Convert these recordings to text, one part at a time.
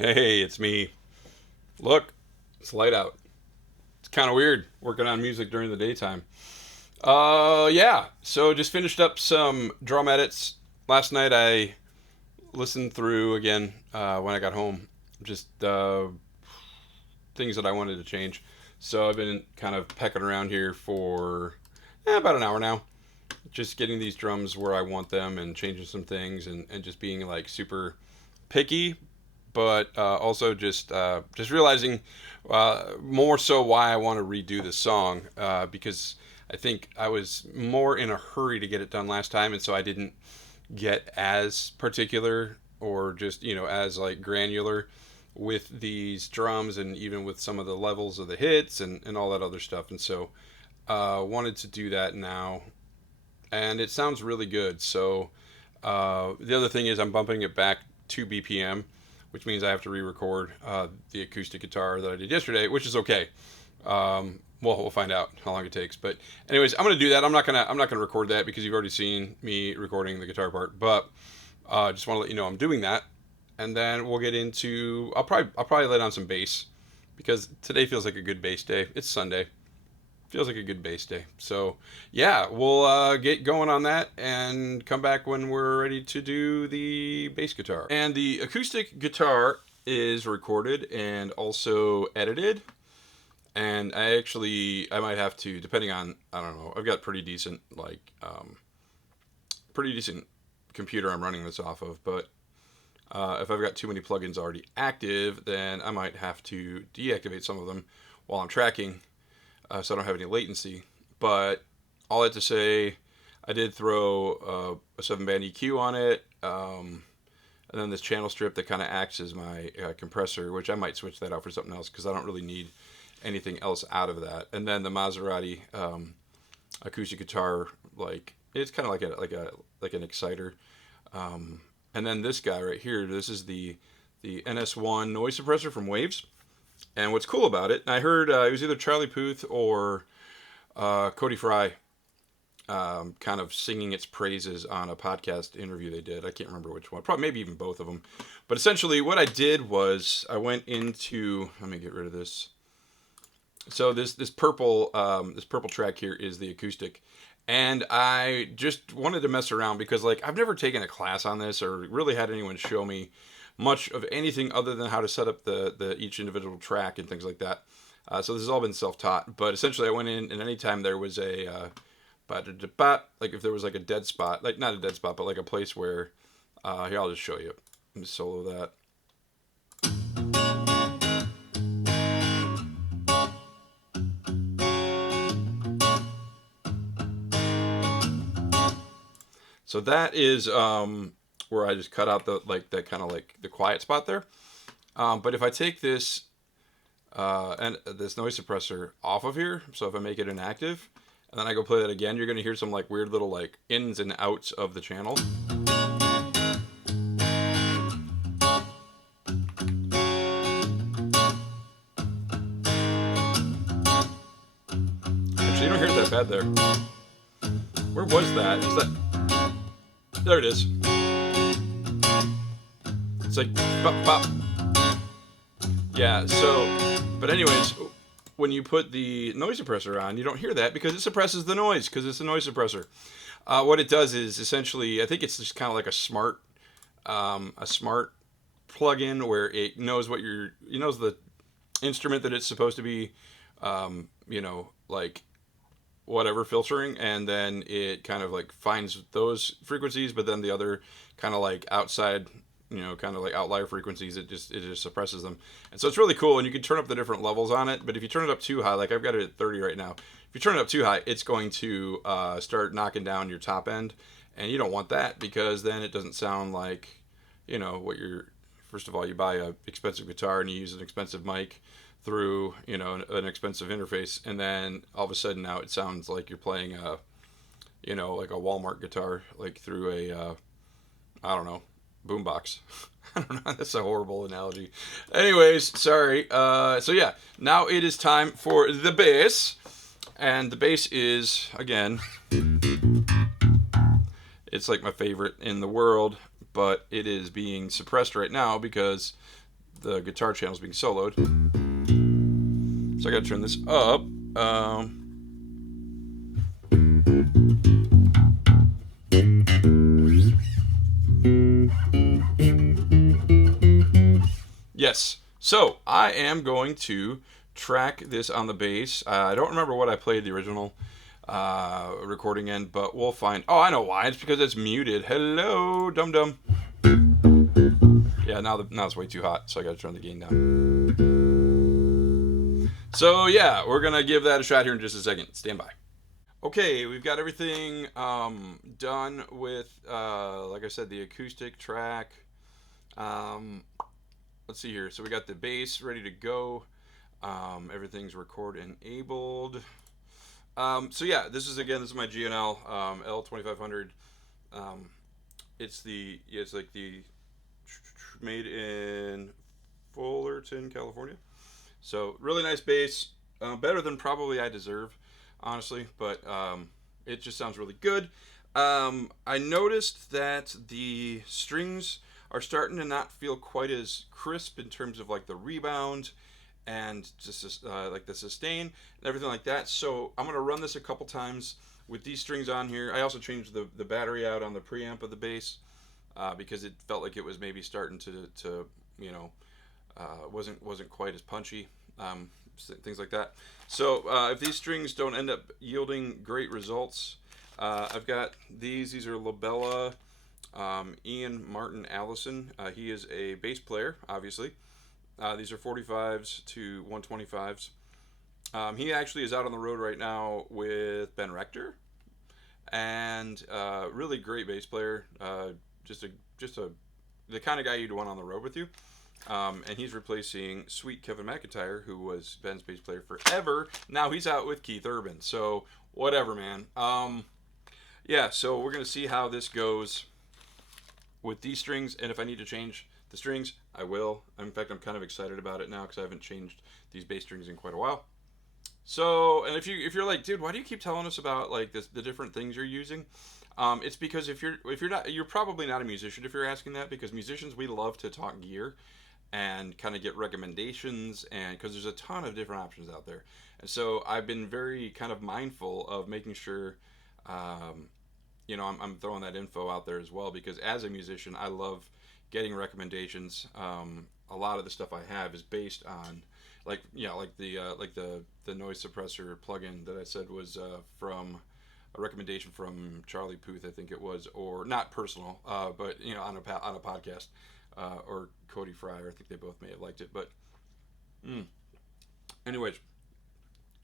Hey, it's me. Look, it's light out. It's kind of weird working on music during the daytime. Yeah. So just finished up some drum edits last night. I listened through again when I got home. Just things that I wanted to change. So I've been kind of pecking around here for about an hour now, just getting these drums where I want them and changing some things and just being like super picky, but also just realizing more so why I want to redo this song because I think I was more in a hurry to get it done last time, and so I didn't get as particular or just as like granular with these drums and even with some of the levels of the hits and all that other stuff. And so wanted to do that now, and it sounds really good. So the other thing is I'm bumping it back 2 BPM, which means I have to re-record the acoustic guitar that I did yesterday, which is okay. Well, we'll find out how long it takes. But anyways, I'm gonna do that. I'm not gonna record that because you've already seen me recording the guitar part. But just want to let you know I'm doing that, and then we'll get into. I'll probably let on some bass because today feels like a good bass day. It's Sunday. Feels like a good bass day. So yeah, we'll get going on that and come back when we're ready to do the bass guitar. And the acoustic guitar is recorded and also edited. And I might have to, depending on, I don't know, I've got pretty decent computer I'm running this off of. But if I've got too many plugins already active, then I might have to deactivate some of them while I'm tracking, so I don't have any latency. But all that to say, I did throw a 7-band EQ on it, and then this channel strip that kind of acts as my compressor, which I might switch that out for something else because I don't really need anything else out of that. And then the Maserati acoustic guitar, like it's kind of like an exciter. And then this guy right here, this is the NS1 noise suppressor from Waves. And what's cool about it, and I heard it was either Charlie Puth or Cody Fry kind of singing its praises on a podcast interview they did. I can't remember which one, probably maybe even both of them. But essentially, what I did was I went into. Let me get rid of this. So this purple track here is the acoustic, and I just wanted to mess around because like I've never taken a class on this or really had anyone show me much of anything other than how to set up the each individual track and things like that. So this has all been self-taught. But essentially, I went in, and anytime there was like if there was like a dead spot, like not a dead spot, but like a place where, here I'll just show you. Let me solo that. So that is where I just cut out the like that kind of like the quiet spot there. But if I take this and this noise suppressor off of here, so if I make it inactive, and then I go play that again, you're gonna hear some like weird little like ins and outs of the channel. Actually, you don't hear it that bad there. Where was that? Is that? There it is. It's like bop bop. Yeah. So, but anyways, when you put the noise suppressor on, you don't hear that because it suppresses the noise because it's a noise suppressor. What it does is essentially, I think it's just kind of like a smart plug-in where it knows it knows the instrument that it's supposed to be, like whatever filtering, and then it kind of like finds those frequencies, but then the other kind of like outside, kind of like outlier frequencies, it just suppresses them. And so it's really cool, and you can turn up the different levels on it. But if you turn it up too high, like I've got it at 30 right now, if you turn it up too high, it's going to start knocking down your top end, and you don't want that because then it doesn't sound like, what you're. First of all, you buy a expensive guitar and you use an expensive mic through an expensive interface, and then all of a sudden now it sounds like you're playing like a Walmart guitar like through a I don't know, boombox. I don't know. That's a horrible analogy. Anyways, sorry. So yeah, now it is time for the bass, and the bass is again. It's like my favorite in the world, but it is being suppressed right now because the guitar channel is being soloed. So I got to turn this up. Yes. So I am going to track this on the bass. I don't remember what I played the original recording in, but we'll find. Oh, I know why. It's because it's muted. Hello, dum dum. Yeah, now it's way too hot, so I got to turn the gain down. So yeah, we're gonna give that a shot here in just a second. Stand by. Okay, we've got everything done with, like I said, the acoustic track. Um, let's see here. So we got the bass ready to go. Everything's record enabled. So yeah, this is my GNL L2500. It's like the made in Fullerton, California. So really nice bass, better than probably I deserve, honestly. But it just sounds really good. I noticed that the strings are starting to not feel quite as crisp in terms of like the rebound and just like the sustain and everything like that. So I'm gonna run this a couple times with these strings on here. I also changed the battery out on the preamp of the bass because it felt like it was maybe starting to you know wasn't quite as punchy. Things like that. So if these strings don't end up yielding great results, I've got these. These are Labella Ian Martin Allison. He is a bass player, obviously. These are 45s to 125s. He actually is out on the road right now with Ben Rector, and really great bass player. Just a the kind of guy you'd want on the road with you. And he's replacing Sweet Kevin McIntyre, who was Ben's bass player forever. Now he's out with Keith Urban. So whatever, man. Yeah. So we're gonna see how this goes with these strings, and if I need to change the strings, I will. In fact, I'm kind of excited about it now because I haven't changed these bass strings in quite a while. So, and if you're like, dude, why do you keep telling us about like the different things you're using? It's because if you're not, you're probably not a musician if you're asking that, because musicians, we love to talk gear and kind of get recommendations, and because there's a ton of different options out there. And so I've been very kind of mindful of making sure um, I'm throwing that info out there as well, because as a musician, I love getting recommendations. A lot of the stuff I have is based on, like the noise suppressor plugin that I said was from a recommendation from Charlie Puth, I think it was, or not personal, but on a podcast, or Cody Fryer. I think they both may have liked it, but anyways,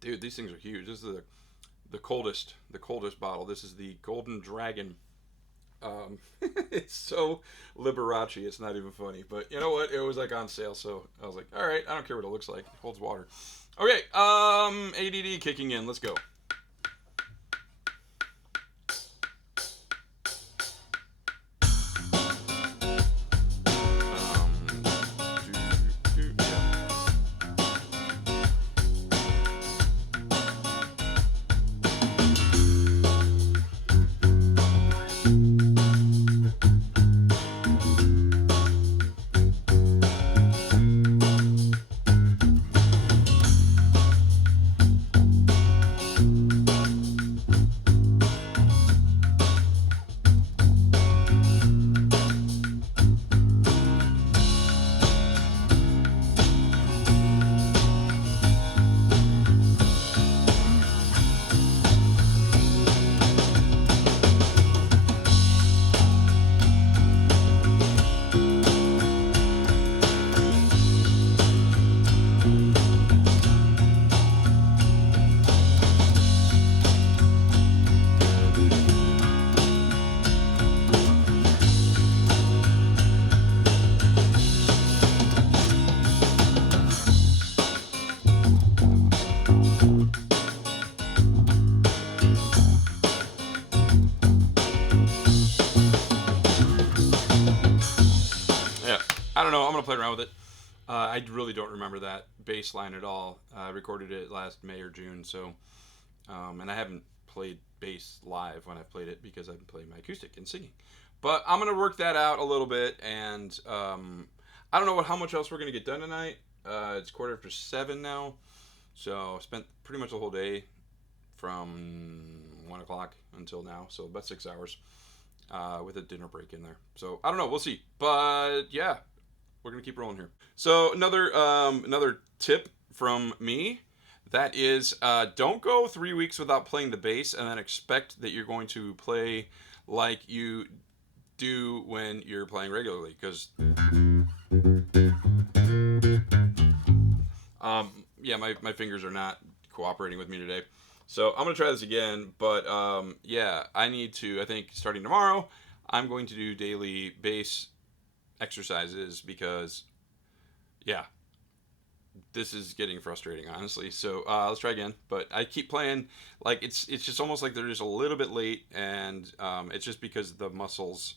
dude, these things are huge. This is the coldest bottle. This is the Golden Dragon. It's so Liberace, it's not even funny. But you know what? It was like on sale, so I was like, all right, I don't care what it looks like. It holds water. Okay, ADD kicking in. Let's go. Yeah, I don't know. I'm gonna play around with it. I really don't remember that bass line at all. I recorded it last May or June, so and I haven't played bass live when I've played it because I've been playing my acoustic and singing. But I'm gonna work that out a little bit, and I don't know how much else we're gonna get done tonight. It's 7:15 now, so I spent pretty much the whole day from 1 o'clock until now, so about 6 hours with a dinner break in there. So I don't know, we'll see. But yeah, we're gonna keep rolling here. So another tip from me. That is, don't go 3 weeks without playing the bass and then expect that you're going to play like you do when you're playing regularly. Because, yeah, my fingers are not cooperating with me today. So I'm going to try this again. But, yeah, I think starting tomorrow, I'm going to do daily bass exercises because, yeah, this is getting frustrating, honestly. So let's try again. But I keep playing like it's just almost like they're just a little bit late, and it's just because the muscles.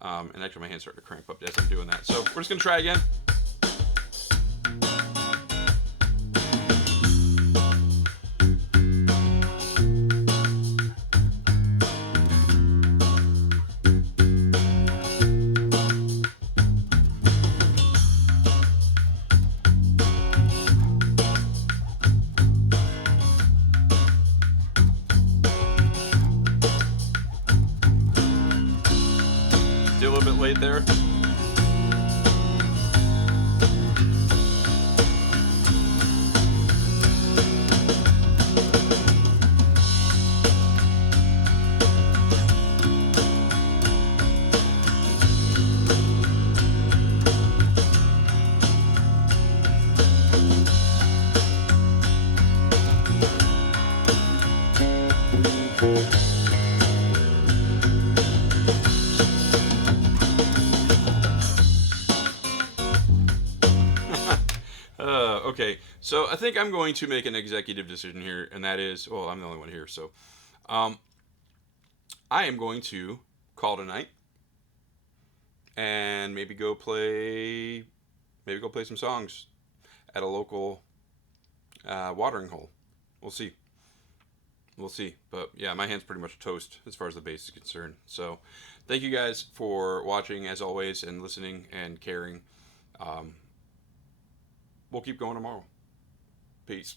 And actually, my hands start to cramp up as I'm doing that. So we're just gonna try again. Did a little bit late there. Okay, so I think I'm going to make an executive decision here, and that is, well, I'm the only one here, so um, I am going to call tonight and maybe go play some songs at a local watering hole. We'll see. We'll see. But yeah, my hand's pretty much toast as far as the bass is concerned. So thank you guys for watching as always and listening and caring. Um, we'll keep going tomorrow. Peace.